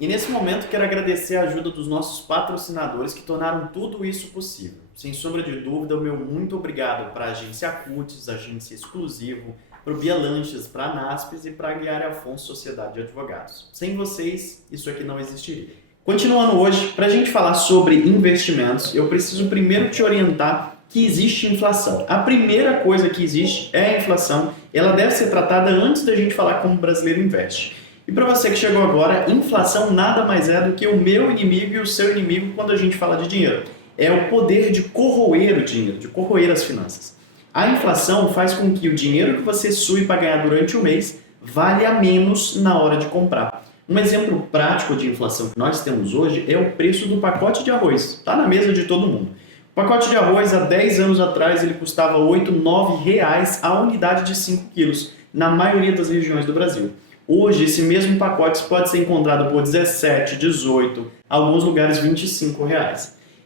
E nesse momento quero agradecer a ajuda dos nossos patrocinadores que tornaram tudo isso possível. Sem sombra de dúvida, o meu muito obrigado para a agência Acutis, agência Exclusivo, para o Bia Lanches, para a Naspes e para a Guiara Afonso Sociedade de Advogados. Sem vocês, isso aqui não existiria. Continuando hoje, para a gente falar sobre investimentos, eu preciso primeiro te orientar que existe inflação. A primeira coisa que existe é a inflação. Ela deve ser tratada antes da gente falar como o brasileiro investe. E para você que chegou agora, inflação nada mais é do que o meu inimigo e o seu inimigo quando a gente fala de dinheiro. É o poder de corroer o dinheiro, de corroer as finanças. A inflação faz com que o dinheiro que você sue para ganhar durante o mês valha menos na hora de comprar. Um exemplo prático de inflação que nós temos hoje é o preço do pacote de arroz. Está na mesa de todo mundo. O pacote de arroz, há 10 anos atrás, ele custava R$ 8, R$ 9 a unidade de 5 quilos, na maioria das regiões do Brasil. Hoje, esse mesmo pacote pode ser encontrado por 17, 18, alguns lugares R$ 25.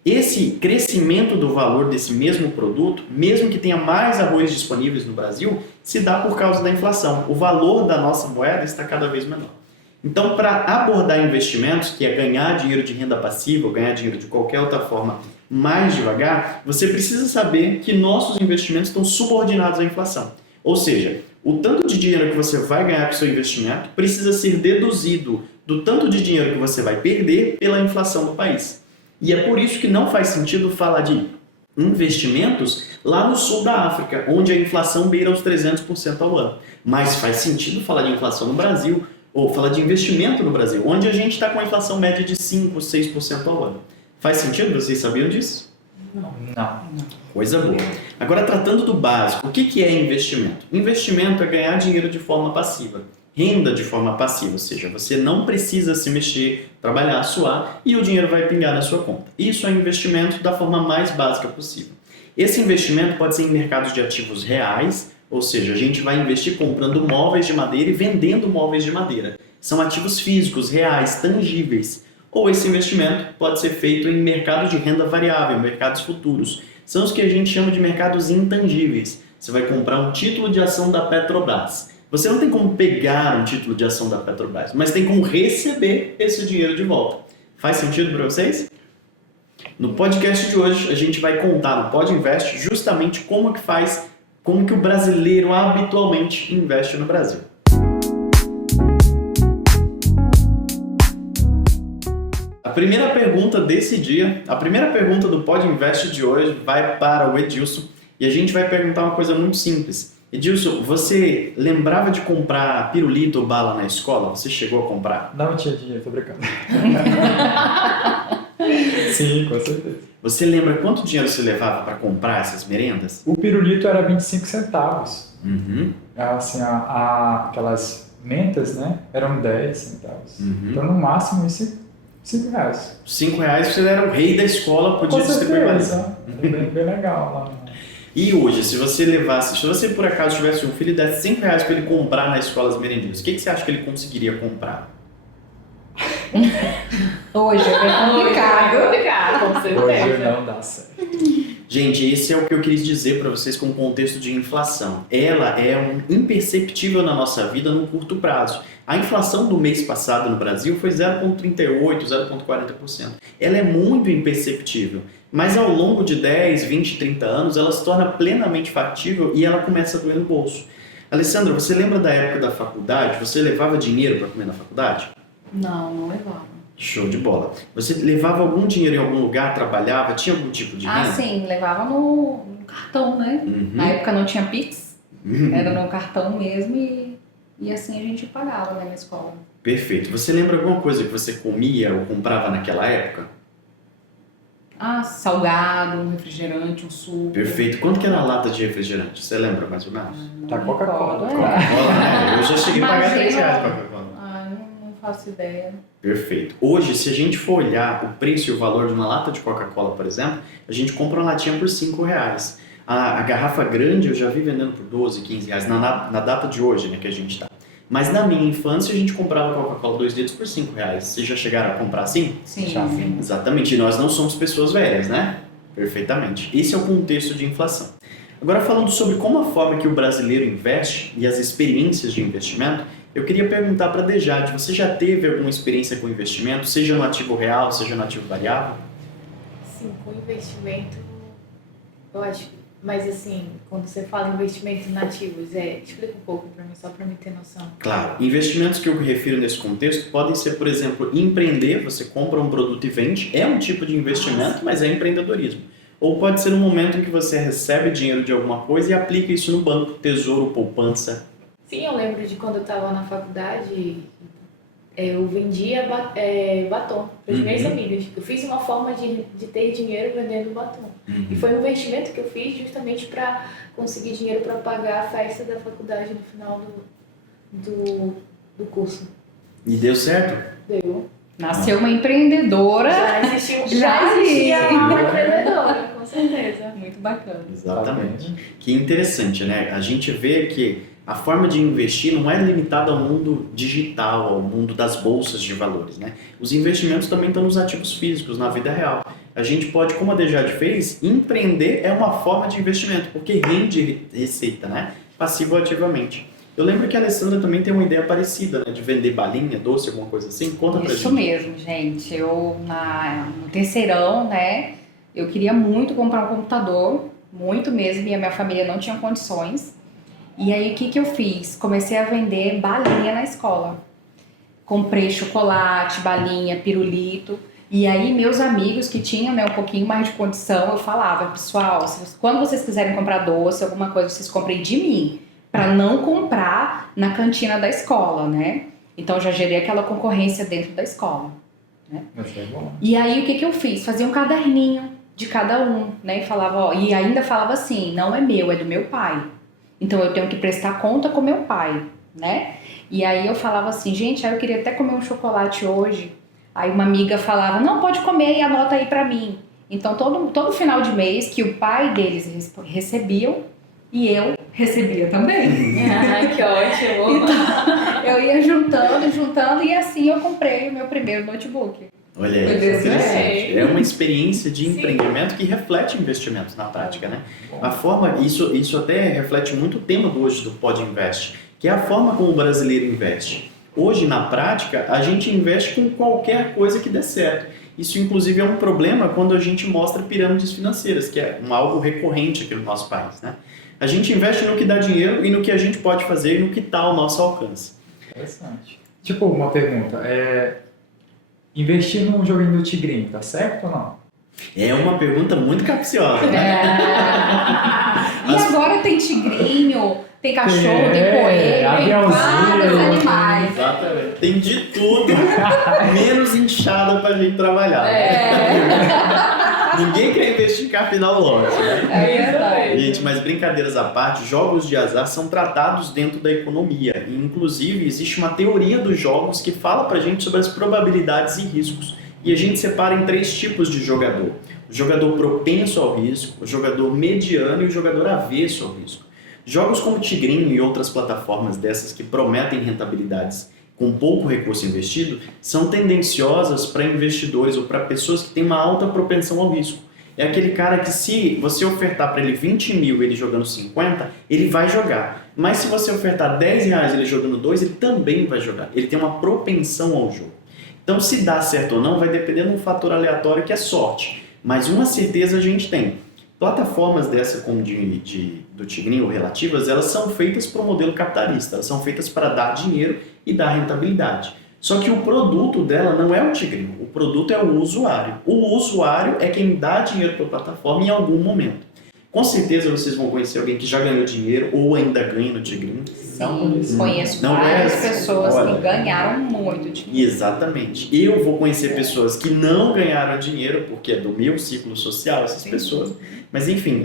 Esse crescimento do valor desse mesmo produto, mesmo que tenha mais arroz disponíveis no Brasil, se dá por causa da inflação. O valor da nossa moeda está cada vez menor. Então, para abordar investimentos, que é ganhar dinheiro de renda passiva ou ganhar dinheiro de qualquer outra forma mais devagar, você precisa saber que nossos investimentos estão subordinados à inflação. Ou seja, o tanto de dinheiro que você vai ganhar com o seu investimento precisa ser deduzido do tanto de dinheiro que você vai perder pela inflação do país. E é por isso que não faz sentido falar de investimentos lá no sul da África, onde a inflação beira os 300% ao ano. Mas faz sentido falar de inflação no Brasil, ou falar de investimento no Brasil, onde a gente está com a inflação média de 5%, 6% ao ano. Faz sentido? Vocês sabiam disso? Não. Coisa boa. Agora, tratando do básico, o que é investimento? Investimento é ganhar dinheiro de forma passiva, renda de forma passiva, ou seja, você não precisa se mexer, trabalhar, suar e o dinheiro vai pingar na sua conta. Isso é investimento da forma mais básica possível. Esse investimento pode ser em mercados de ativos reais, ou seja, a gente vai investir comprando móveis de madeira e vendendo móveis de madeira. São ativos físicos, reais, tangíveis. Ou esse investimento pode ser feito em mercados de renda variável, mercados futuros. São os que a gente chama de mercados intangíveis. Você vai comprar um título de ação da Petrobras. Você não tem como pegar um título de ação da Petrobras, mas tem como receber esse dinheiro de volta. Faz sentido para vocês? No podcast de hoje, a gente vai contar no Pod Invest justamente como que o brasileiro habitualmente investe no Brasil. A primeira pergunta desse dia, a primeira pergunta do Pod Invest de hoje vai para o Edilson e a gente vai perguntar uma coisa muito simples. Edilson, você lembrava de comprar pirulito ou bala na escola? Você chegou a comprar? Não tinha dinheiro, tô brincando. Sim, com certeza. Você lembra quanto dinheiro você levava para comprar essas merendas? O pirulito era 25 centavos. Uhum. Assim, aquelas mentas, né, eram 10 centavos. Uhum. Então, no máximo, isso R$5. R$5 você era o rei da escola, podia distribuir mais. É bem legal lá. E hoje, se você por acaso tivesse um filho e desse R$5 para ele comprar na escola as merendinhas, o que você acha que ele conseguiria comprar? Hoje é complicado, com certeza. Hoje não dá certo. Gente, esse é o que eu quis dizer para vocês com o contexto de inflação. Ela é imperceptível na nossa vida no curto prazo. A inflação do mês passado no Brasil foi 0,38%, 0,40%. Ela é muito imperceptível, mas ao longo de 10, 20, 30 anos ela se torna plenamente factível e ela começa a doer no bolso. Alessandra, você lembra da época da faculdade? Você levava dinheiro para comer na faculdade? Não levava. Show de bola. Você levava algum dinheiro em algum lugar, trabalhava, tinha algum tipo de renda? Sim, levava no cartão, né? Uhum. Na época não tinha Pix, era no cartão mesmo e assim a gente pagava, né, na escola. Perfeito. Você lembra alguma coisa que você comia ou comprava naquela época? Salgado, um refrigerante, um suco. Perfeito. Quanto que era a lata de refrigerante? Você lembra mais ou menos? Tá Coca-Cola. Coca-Cola, né? Eu já cheguei a pagar Imagina. R$3 Coca-Cola. Não faço ideia. Perfeito. Hoje, se a gente for olhar o preço e o valor de uma lata de Coca-Cola, por exemplo, a gente compra uma latinha por R$5. A garrafa grande eu já vi vendendo por R$12, R$15 na data de hoje, né, que a gente tá. Mas na minha infância a gente comprava Coca-Cola 2 litros por R$5. Vocês já chegaram a comprar assim? Sim. Já. Sim. Exatamente. E nós não somos pessoas velhas, né? Perfeitamente. Esse é o contexto de inflação. Agora falando sobre como a forma que o brasileiro investe e as experiências de investimento, Eu queria perguntar para a Dejade, você já teve alguma experiência com investimento, seja no ativo real, seja no ativo variável? Sim, com investimento, eu acho. Mas assim, quando você fala investimento em ativos, explica um pouco para mim, só para mim ter noção. Claro, investimentos que eu me refiro nesse contexto podem ser, por exemplo, empreender, você compra um produto e vende, é um tipo de investimento, mas é empreendedorismo. Ou pode ser um momento em que você recebe dinheiro de alguma coisa e aplica isso no banco, tesouro, poupança. Sim, eu lembro de quando eu estava na faculdade, eu vendia batom para as minhas amigas. Eu fiz uma forma de ter dinheiro vendendo batom. E foi um investimento que eu fiz justamente para conseguir dinheiro para pagar a festa da faculdade no final do curso. E deu certo? Deu. Nasceu uma empreendedora. Já existia uma empreendedora, com certeza. Muito bacana. Exatamente. Que interessante, né? A gente vê que a forma de investir não é limitada ao mundo digital, ao mundo das bolsas de valores, né? Os investimentos também estão nos ativos físicos, na vida real. A gente pode, como a Dejade fez, empreender é uma forma de investimento, porque rende receita, né? Passivo ou ativamente. Eu lembro que a Alessandra também tem uma ideia parecida, né? De vender balinha, doce, alguma coisa assim. Conta pra gente. Isso mesmo, gente. Eu, no terceirão, né? Eu queria muito comprar um computador, muito mesmo, e a minha família não tinha condições. E aí, o que eu fiz? Comecei a vender balinha na escola. Comprei chocolate, balinha, pirulito. E aí, meus amigos que tinham, né, um pouquinho mais de condição, eu falava, pessoal, quando vocês quiserem comprar doce, alguma coisa, vocês comprem de mim, para não comprar na cantina da escola, né? Então, já gerei aquela concorrência dentro da escola, né? Mas é bom. E aí, o que eu fiz? Fazia um caderninho de cada um, né? E falava, ó, e ainda falava assim, não é meu, é do meu pai. Então, eu tenho que prestar conta com meu pai, né? E aí, eu falava assim, gente, eu queria até comer um chocolate hoje. Aí, uma amiga falava, não, pode comer e anota aí pra mim. Então, todo final de mês que o pai deles recebiam e eu recebia também. Que ótimo! Então, eu ia juntando e assim eu comprei o meu primeiro notebook. Olha, Foi é desse interessante. jeito. É uma experiência de Sim. empreendimento que reflete investimentos na prática, né? A forma, isso até reflete muito o tema do hoje do Pod Invest, que é a forma como o brasileiro investe. Hoje, na prática, a gente investe com qualquer coisa que dê certo. Isso, inclusive, é um problema quando a gente mostra pirâmides financeiras, que é algo recorrente aqui no nosso país, né? A gente investe no que dá dinheiro e no que a gente pode fazer e no que está ao nosso alcance. Interessante. Tipo, uma pergunta. Investir num joguinho do Tigrinho, tá certo ou não? É uma pergunta muito capciosa, né? E agora tem tigrinho, tem cachorro, tem coelho, tem aviãozinho. vários animais. Exatamente. Tem de tudo, menos inchada pra gente trabalhar. Ninguém quer investir em capital lote, né? É verdade. Gente, mas brincadeiras à parte, jogos de azar são tratados dentro da economia. E, inclusive, existe uma teoria dos jogos que fala pra gente sobre as probabilidades e riscos. E a gente separa em 3 tipos de jogador. O jogador propenso ao risco, o jogador mediano e o jogador avesso ao risco. Jogos como Tigrinho e outras plataformas dessas que prometem rentabilidades com pouco recurso investido são tendenciosas para investidores ou para pessoas que têm uma alta propensão ao risco. É aquele cara que, se você ofertar para ele 20 mil ele jogando 50, ele vai jogar. Mas se você ofertar 10 reais ele jogando 2, ele também vai jogar. Ele tem uma propensão ao jogo. Então, se dá certo ou não vai depender de um fator aleatório que é sorte. Mas uma certeza a gente tem. Plataformas dessa como do Tigrinho ou relativas, elas são feitas para o modelo capitalista. Elas são feitas para dar dinheiro e dar rentabilidade. Só que o produto dela não é o Tigrinho. O produto é o usuário. O usuário é quem dá dinheiro para a plataforma em algum momento. Com certeza vocês vão conhecer alguém que já ganhou dinheiro ou ainda ganha no Tigrinho. Sim, conheço Não várias conhece? pessoas Olha. que ganharam muito dinheiro. Exatamente. Eu vou conhecer pessoas que não ganharam dinheiro, porque é do meu ciclo social, essas pessoas. Mas enfim,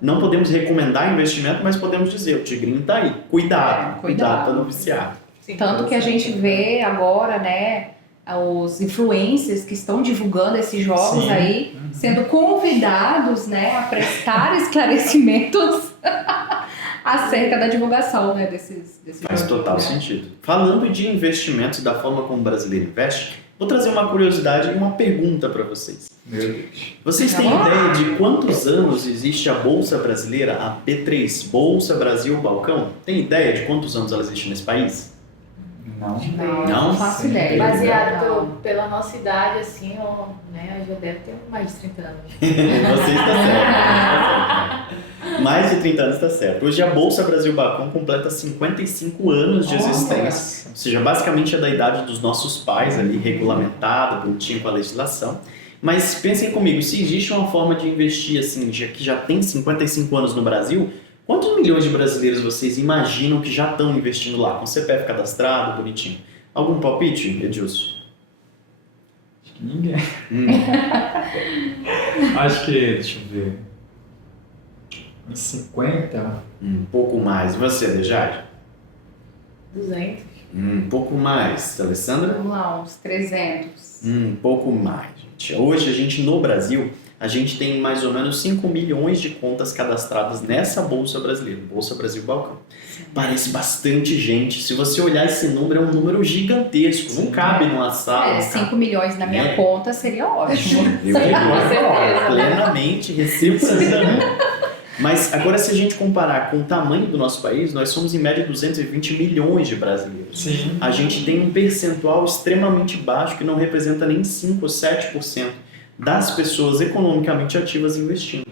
não podemos recomendar investimento, mas podemos dizer, o Tigrinho tá aí. Cuidado para não viciar. Sim. Tanto que a gente vê agora, né, os influencers que estão divulgando esses jogos Sim. aí, sendo convidados, né, a prestar esclarecimentos acerca da divulgação, né, desses Faz jogos, total né? sentido. Falando de investimentos e da forma como o brasileiro investe, vou trazer uma curiosidade e uma pergunta para vocês. Meu Deus. Vocês têm ideia de quantos anos existe a Bolsa Brasileira, a B3, Bolsa Brasil Balcão? Tem ideia de quantos anos ela existe nesse país? Não faço Sim. ideia. Baseado Não. pela nossa idade, assim, né, eu já deve ter mais de 30 anos. Você está certo. Mais de 30 anos está certo. Hoje a Bolsa Brasil Bacom completa 55 anos de existência. Ou seja, basicamente é da idade dos nossos pais ali, regulamentada, bonitinho com a legislação. Mas pensem comigo, se existe uma forma de investir assim, que já tem 55 anos no Brasil, quantos milhões de brasileiros vocês imaginam que já estão investindo lá, com CPF cadastrado, bonitinho? Algum palpite, Edilson? Acho que ninguém. Acho que, deixa eu ver, uns 50. Um pouco mais. E você, Dejade? 200. Um pouco mais. Alessandra? Vamos lá, uns 300. Um pouco mais, gente. Hoje a gente, no Brasil, a gente tem mais ou menos 5 milhões de contas cadastradas nessa Bolsa Brasileira, Bolsa Brasil Balcão. Parece bastante gente. Se você olhar esse número, é um número gigantesco. Não cabe numa sala. 5 milhões na minha conta seria ótimo. Eu certeza. plenamente, reciprocamente. Mas agora, se a gente comparar com o tamanho do nosso país, nós somos em média 220 milhões de brasileiros. Sim. A gente tem um percentual extremamente baixo, que não representa nem 5 ou 7% das pessoas economicamente ativas investindo.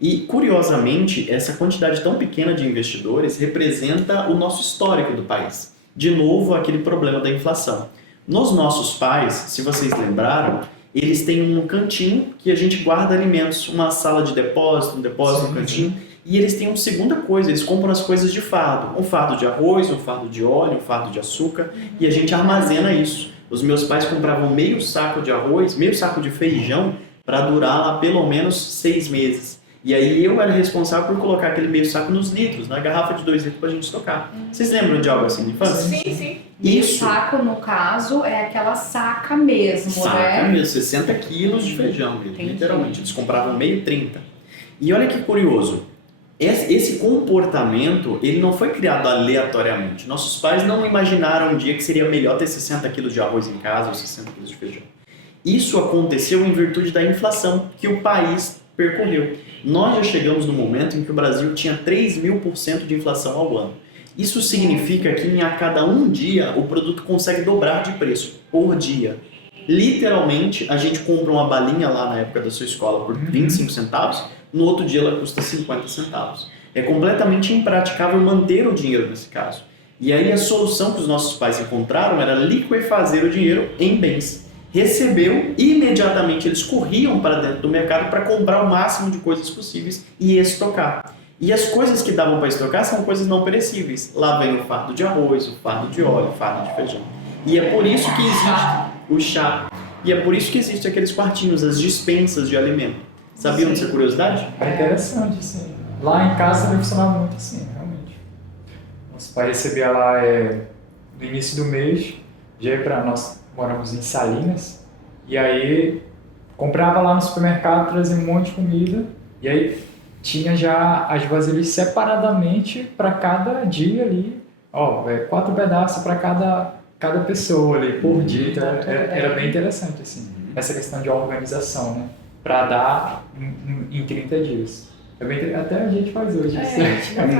E, curiosamente, essa quantidade tão pequena de investidores representa o nosso histórico do país. De novo, aquele problema da inflação. Nos nossos pais, se vocês lembraram, eles têm um cantinho que a gente guarda alimentos, uma sala de depósito, um cantinho, e eles têm uma segunda coisa, eles compram as coisas de fardo. Um fardo de arroz, um fardo de óleo, um fardo de açúcar, e a gente armazena isso. Os meus pais compravam meio saco de arroz, meio saco de feijão, para durar lá pelo menos 6 meses. E aí eu era responsável por colocar aquele meio saco nos litros, na garrafa de 2 litros pra gente estocar. Vocês lembram de algo assim de infância? Sim. E o Isso. saco, no caso, é aquela saca mesmo, Saca né? mesmo, 60 quilos de feijão, Entendi. literalmente. Eles compravam meio 30. E olha que curioso, esse comportamento, ele não foi criado aleatoriamente. Nossos pais não imaginaram um dia que seria melhor ter 60 quilos de arroz em casa ou 60 quilos de feijão. Isso aconteceu em virtude da inflação que o país percorreu. Nós já chegamos no momento em que o Brasil tinha 3.000% de inflação ao ano. Isso significa que a cada um dia o produto consegue dobrar de preço por dia. Literalmente, a gente compra uma balinha lá na época da sua escola por 25 centavos, no outro dia ela custa 50 centavos. É completamente impraticável manter o dinheiro nesse caso. E aí a solução que os nossos pais encontraram era liquefazer o dinheiro em bens. Recebeu, imediatamente eles corriam para dentro do mercado para comprar o máximo de coisas possíveis e estocar. E as coisas que davam para estocar são coisas não perecíveis. Lá vem o fardo de arroz, o fardo de óleo, o fardo de feijão. E é por isso que existe o chá. E é por isso que existem aqueles quartinhos, as dispensas de alimento. Sabiam dessa curiosidade? É interessante, sim. Lá em casa também funcionava muito assim, realmente. Nosso pai recebia lá no início do mês, já ia para nós moramos em Salinas, e aí comprava lá no supermercado, trazia um monte de comida, e aí tinha já as vasilhas separadamente para cada dia ali, 4 pedaços para cada pessoa ali por dia, então era bem interessante assim, essa questão de organização, né, para dar em 30 dias. Até a gente faz hoje isso.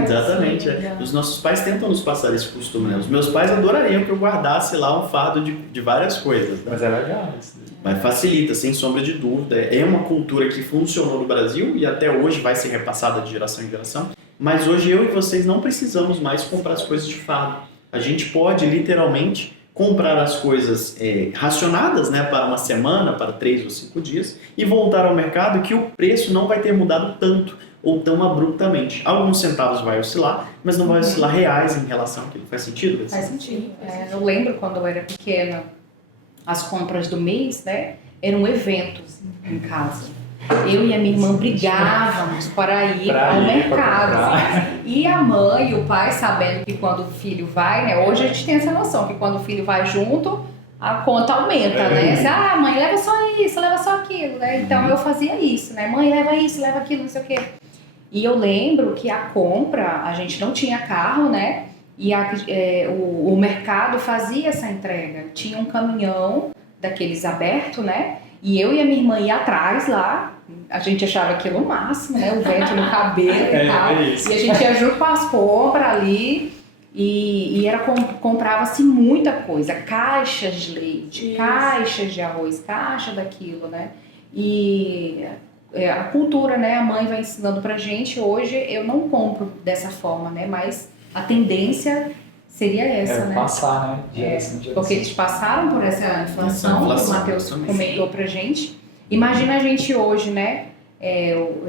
Exatamente. Os nossos pais tentam nos passar esse costume, né? Os meus pais adorariam que eu guardasse lá um fardo de várias coisas. Né? Mas é legal isso. Mas facilita, sem sombra de dúvida. É uma cultura que funcionou no Brasil e até hoje vai ser repassada de geração em geração. Mas hoje eu e vocês não precisamos mais comprar as coisas de fardo. A gente pode literalmente comprar as coisas racionadas, né, para uma semana, para 3 ou 5 dias e voltar ao mercado que o preço não vai ter mudado tanto ou tão abruptamente. Alguns centavos vai oscilar, mas não vai oscilar reais em relação àquilo. Faz sentido? Faz sentido. Eu lembro quando eu era pequena, as compras do mês, né, eram eventos em casa. Eu e a minha irmã brigávamos para ir ao mercado. E a mãe e o pai, sabendo que quando o filho vai, né, hoje a gente tem essa noção que quando o filho vai junto, a conta aumenta, né? Você, mãe, leva só isso, leva só aquilo, né? Então eu fazia isso, né? Mãe, leva isso, leva aquilo, não sei o quê. E eu lembro que a compra, a gente não tinha carro, né? E o mercado fazia essa entrega. Tinha um caminhão daqueles aberto, né? E eu e a minha irmã ia atrás lá. A gente achava aquilo o máximo, né? O vento no cabelo e tal. E a gente ia junto com as compras ali. E comprava-se muita coisa, caixas de leite, caixas de arroz, caixa daquilo, né? E a cultura, né? A mãe vai ensinando pra gente. Hoje eu não compro dessa forma, né? Mas a tendência seria essa, né? Passar, né? Geração em geração. Porque eles passaram por essa inflação, que o Matheus comentou pra gente. Imagina a gente hoje, né?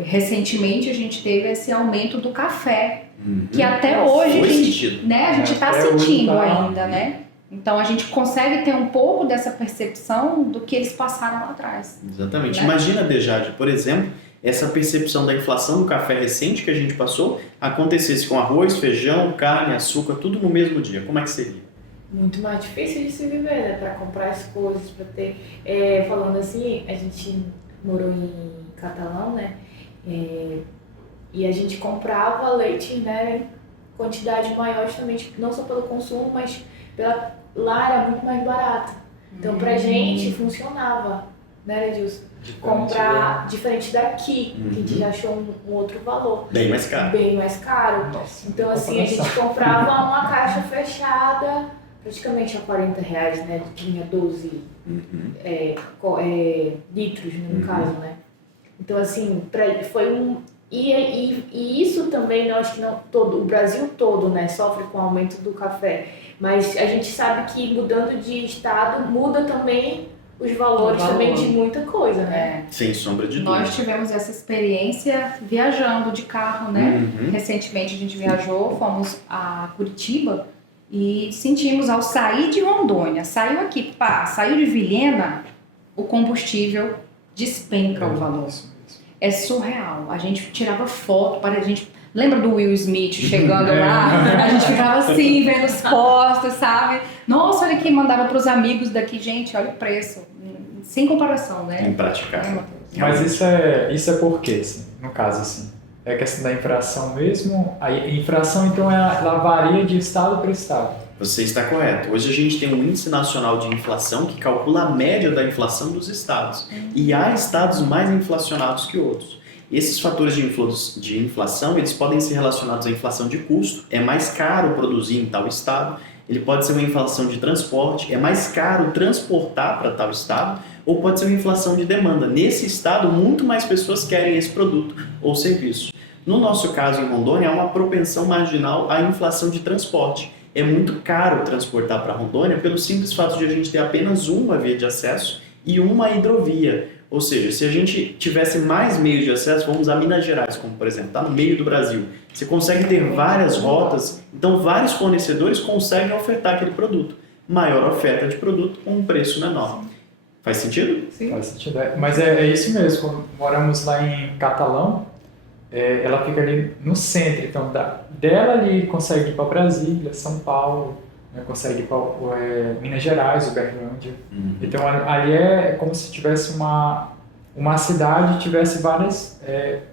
Recentemente a gente teve esse aumento do café, que até hoje a gente está sentindo ainda, né? Então a gente consegue ter um pouco dessa percepção do que eles passaram lá atrás. Exatamente. Né? Imagina, Dejade, por exemplo, essa percepção da inflação do café recente que a gente passou acontecesse com arroz, feijão, carne, açúcar, tudo no mesmo dia. Como é que seria? Muito mais difícil de se viver, né? Para comprar as coisas, para ter... falando assim, a gente morou em Catalão, né? E a gente comprava leite, né, em quantidade maior justamente, não só pelo consumo, mas lá era muito mais barato. Então pra gente funcionava, né, Edilson? Comprar diferente daqui, que a gente já achou um outro valor. Bem mais caro. Bem mais caro. Nossa, então assim, a gente comprava uma caixa fechada, praticamente a R$40, né? Tinha 12 litros, né, no caso, né? Então, assim, foi um... E isso também, eu acho que o Brasil todo, né, sofre com o aumento do café. Mas a gente sabe que mudando de estado, muda também os valores também de muita coisa, né? Sem sombra de dúvida. Nós tivemos essa experiência viajando de carro, né? Recentemente a gente viajou, fomos a Curitiba e sentimos ao sair de Rondônia, saiu aqui, saiu de Vilhena, o combustível despenca o valor. É surreal. A gente tirava foto para a gente... Lembra do Will Smith chegando lá? A gente ficava assim, vendo os postos, sabe? Nossa, olha aqui, mandava para os amigos daqui. Gente, olha o preço. Sem comparação, né? Impraticável. Mas isso é por quê, assim, no caso, assim? É questão da inflação mesmo? A inflação, então, ela varia de estado para estado. Você está correto. Hoje a gente tem um índice nacional de inflação que calcula a média da inflação dos estados. E há estados mais inflacionados que outros. Esses fatores de inflação, eles podem ser relacionados à inflação de custo. É mais caro produzir em tal estado. Ele pode ser uma inflação de transporte. É mais caro transportar para tal estado. Ou pode ser uma inflação de demanda. Nesse estado, muito mais pessoas querem esse produto ou serviço. No nosso caso, em Rondônia, há uma propensão marginal à inflação de transporte. É muito caro transportar para Rondônia pelo simples fato de a gente ter apenas uma via de acesso e uma hidrovia. Ou seja, se a gente tivesse mais meios de acesso, vamos a Minas Gerais, como por exemplo, está no meio do Brasil. Você consegue ter várias rotas, então vários fornecedores conseguem ofertar aquele produto. Maior oferta de produto com um preço menor. Faz sentido? Sim. Faz sentido. Mas é isso mesmo. Quando moramos lá em Catalão, ela fica ali no centro. Então, dela ali consegue ir para Brasília, São Paulo, né, consegue ir para Minas Gerais, Uberlândia. Então, ali é como se tivesse uma cidade, tivesse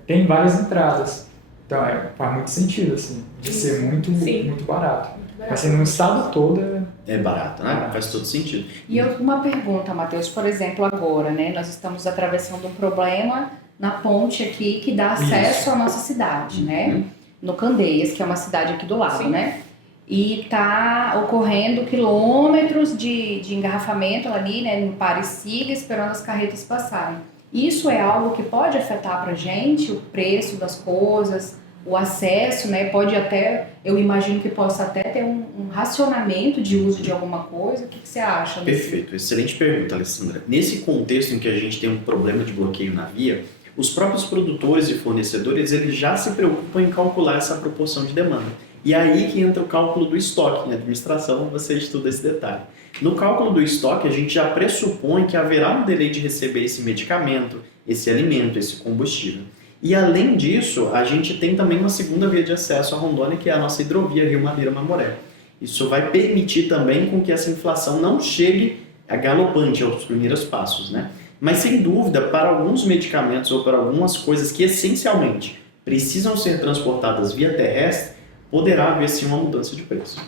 tem várias entradas. Então, faz muito sentido, assim, de ser muito barato. Mas assim, no estado todo é barato, né? Faz todo sentido. E uma pergunta, Matheus, por exemplo, agora, né? Nós estamos atravessando um problema na ponte aqui que dá acesso à nossa cidade, né? No Candeias, que é uma cidade aqui do lado, né? E tá ocorrendo quilômetros de engarrafamento ali, né? No pare e siga, esperando as carretas passarem. Isso é algo que pode afetar pra gente, o preço das coisas, o acesso, né? Pode até, eu imagino que possa até ter um racionamento de uso de alguma coisa. O que você acha? Perfeito, excelente pergunta, Alessandra. Nesse contexto em que a gente tem um problema de bloqueio na via, os próprios produtores e fornecedores, eles já se preocupam em calcular essa proporção de demanda. E aí que entra o cálculo do estoque. Em administração, você estuda esse detalhe. No cálculo do estoque, a gente já pressupõe que haverá um delay de receber esse medicamento, esse alimento, esse combustível. E além disso, a gente tem também uma segunda via de acesso a Rondônia, que é a nossa hidrovia Rio Madeira-Mamoré. Isso vai permitir também com que essa inflação não chegue a galopante aos primeiros passos, né? Mas sem dúvida, para alguns medicamentos ou para algumas coisas que essencialmente precisam ser transportadas via terrestre, poderá haver sim uma mudança de preço.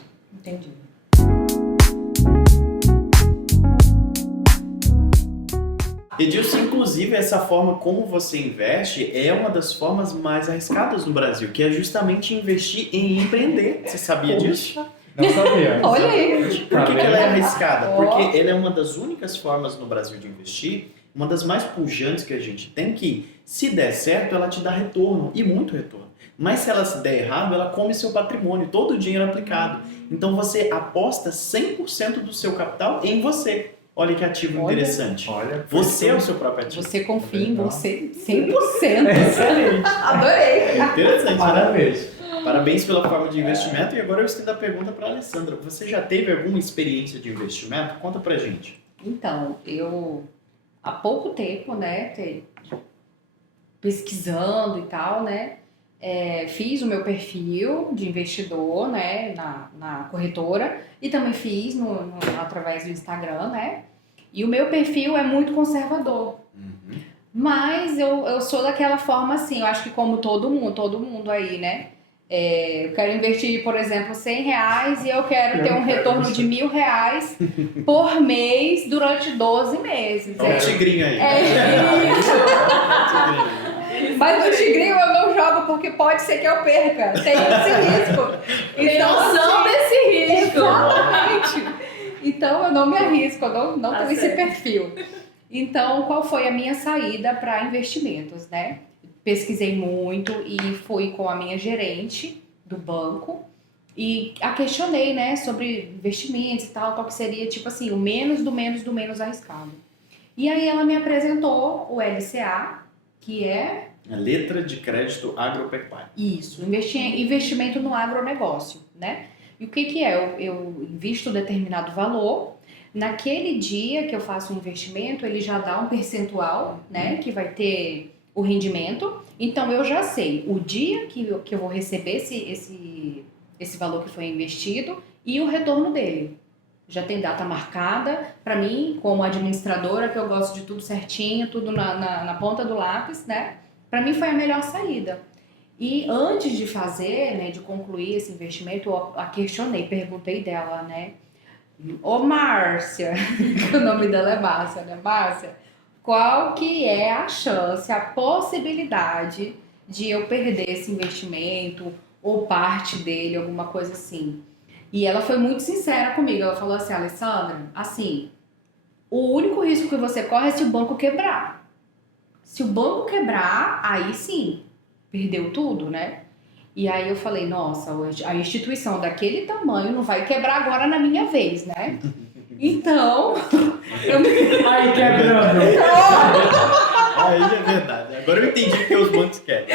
Edilson, inclusive, essa forma como você investe é uma das formas mais arriscadas no Brasil, que é justamente investir em empreender. Você sabia disso? Não sabia. Olha aí. Por que ela é arriscada? Ó. Porque ela é uma das únicas formas no Brasil de investir, uma das mais pujantes que a gente tem, que se der certo, ela te dá retorno, e muito retorno. Mas se ela se der errado, ela come seu patrimônio, todo o dinheiro aplicado. Então você aposta 100% do seu capital em você. Olha que ativo Olha. interessante. Olha, Você é o seu próprio ativo. Você confia em Legal. você 100%. Excelente. Adorei. Interessante, né? Parabéns. Parabéns pela forma de investimento. E agora eu estendo a pergunta para a Alessandra. Você já teve alguma experiência de investimento? Conta pra gente. Então, eu há pouco tempo, né, pesquisando e tal, né, fiz o meu perfil de investidor, né, na corretora e também fiz através do Instagram, né, e o meu perfil é muito conservador. Mas eu sou daquela forma assim, eu acho que como todo mundo aí, né? Eu quero investir, por exemplo, R$100 e eu quero ter um retorno de R$1.000 por mês durante 12 meses. Olha o tigrinho aí. Mas no tigrinho eu não jogo porque pode ser que eu perca. Tem esse risco. Tem Então, noção desse risco. exatamente. Então eu não me arrisco, eu não Tá tenho esse certo. perfil. Então, qual foi a minha saída para investimentos, né? Pesquisei muito e fui com a minha gerente do banco e a questionei, né, sobre investimentos e tal, qual que seria, tipo assim, o menos do menos arriscado. E aí ela me apresentou o LCA, que é A letra de crédito agropecuário. isso, investimento no agronegócio, né? E o que é? Eu invisto determinado valor, naquele dia que eu faço um investimento, ele já dá um percentual, né, que vai ter o rendimento. Então eu já sei o dia que eu vou receber esse valor que foi investido e o retorno dele. Já tem data marcada. Para mim, como administradora, que eu gosto de tudo certinho, tudo na ponta do lápis, né? Para mim foi a melhor saída. E antes de fazer, né, de concluir esse investimento, eu a questionei, perguntei dela, né? Ô Márcia, que o nome dela é Márcia, né? Márcia, qual que é a chance, a possibilidade de eu perder esse investimento ou parte dele, alguma coisa assim? E ela foi muito sincera comigo, ela falou assim, Alessandra, assim, o único risco que você corre é se o banco quebrar. Se o banco quebrar, aí sim, perdeu tudo, né? E aí eu falei, nossa, a instituição daquele tamanho não vai quebrar agora na minha vez, né? Então, Aí quebrando. Aí é verdade. Agora eu entendi o que os bancos querem.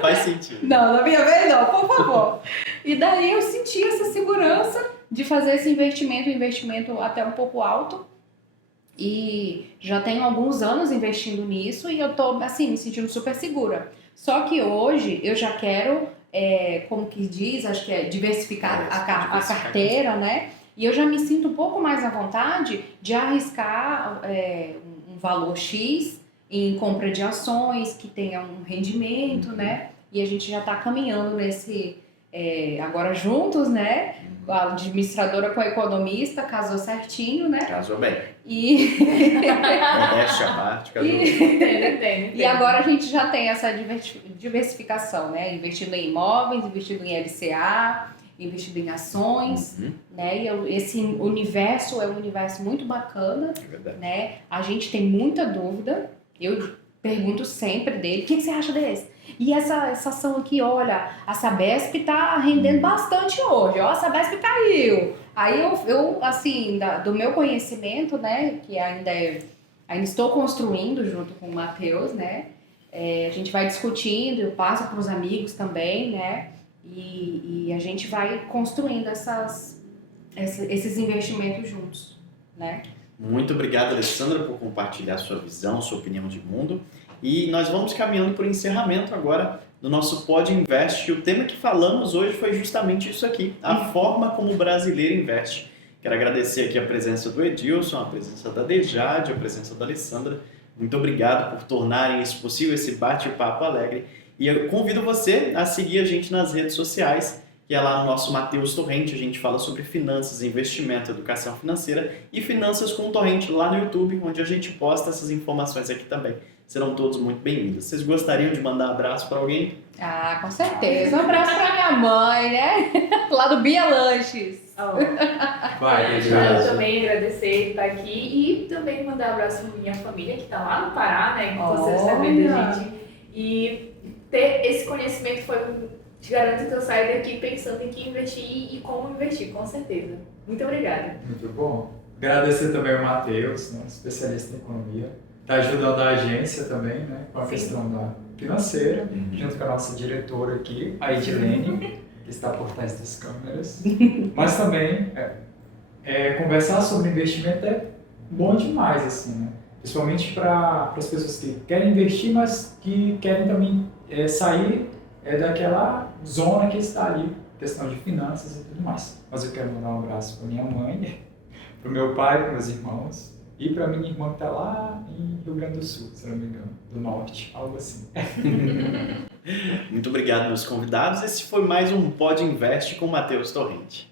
Faz sentido. não, na minha vez não, por favor. E daí eu senti essa segurança de fazer esse investimento, um investimento até um pouco alto. E já tenho alguns anos investindo nisso e eu tô, assim, me sentindo super segura. Só que hoje eu já quero, como que diz, acho que é diversificar a carteira, né? E eu já me sinto um pouco mais à vontade de arriscar um valor X em compra de ações que tenha um rendimento, né? E a gente já está caminhando nesse, agora juntos, né? A administradora com a economista casou certinho, né? Casou bem. E Modéstia à parte, casou bem. Entendo. E agora a gente já tem essa diversificação, né? Investindo em imóveis, investindo em LCA, investindo em ações, né? E esse universo é um universo muito bacana, É verdade. né? A gente tem muita dúvida. Eu pergunto sempre dele, o que você acha desse? E essa ação aqui, olha, a Sabesp tá rendendo bastante hoje, ó, a Sabesp caiu. Aí eu assim, do meu conhecimento, né, que ainda estou construindo junto com o Matheus, né, a gente vai discutindo, eu passo para os amigos também, né, e a gente vai construindo esses investimentos juntos, né. Muito obrigado, Alessandra, por compartilhar sua visão, sua opinião de mundo. E nós vamos caminhando para o encerramento agora do nosso Pod Invest. E o tema que falamos hoje foi justamente isso aqui, a forma como o brasileiro investe. Quero agradecer aqui a presença do Edilson, a presença da Dejade, a presença da Alessandra. Muito obrigado por tornarem isso possível, esse bate-papo alegre. E eu convido você a seguir a gente nas redes sociais que é lá no nosso Matheus Torrente. A gente fala sobre finanças, investimento, educação financeira e finanças com o Torrente lá no YouTube, onde a gente posta essas informações aqui também. Serão todos muito bem-vindos. Vocês gostariam de mandar abraço para alguém? Ah, com certeza. Um abraço pra minha mãe, né? Lá do Bia Lanches. Ó, Vai, eu também agradecer de estar aqui e também mandar um abraço pra minha família que está lá no Pará, né? Que vocês sabem da gente. E ter esse conhecimento te garanto que eu saio daqui pensando em que investir e como investir, com certeza. Muito obrigada. Muito bom. Agradecer também ao Matheus, né, especialista em economia. Está ajudando a agência também, né, com a questão da financeira, junto com a nossa diretora aqui, a Edilene, que está por trás das câmeras. Mas também, conversar sobre investimento é bom demais, assim, né? Principalmente para as pessoas que querem investir, mas que querem também sair daquela zona que está ali, questão de finanças e tudo mais. Mas eu quero mandar um abraço para minha mãe, para o meu pai, para meus irmãos, e para minha irmã que está lá em Rio Grande do Sul, se não me engano, do Norte, algo assim. Muito obrigado, meus convidados. Esse foi mais um Pod Invest com o Matheus Torrente.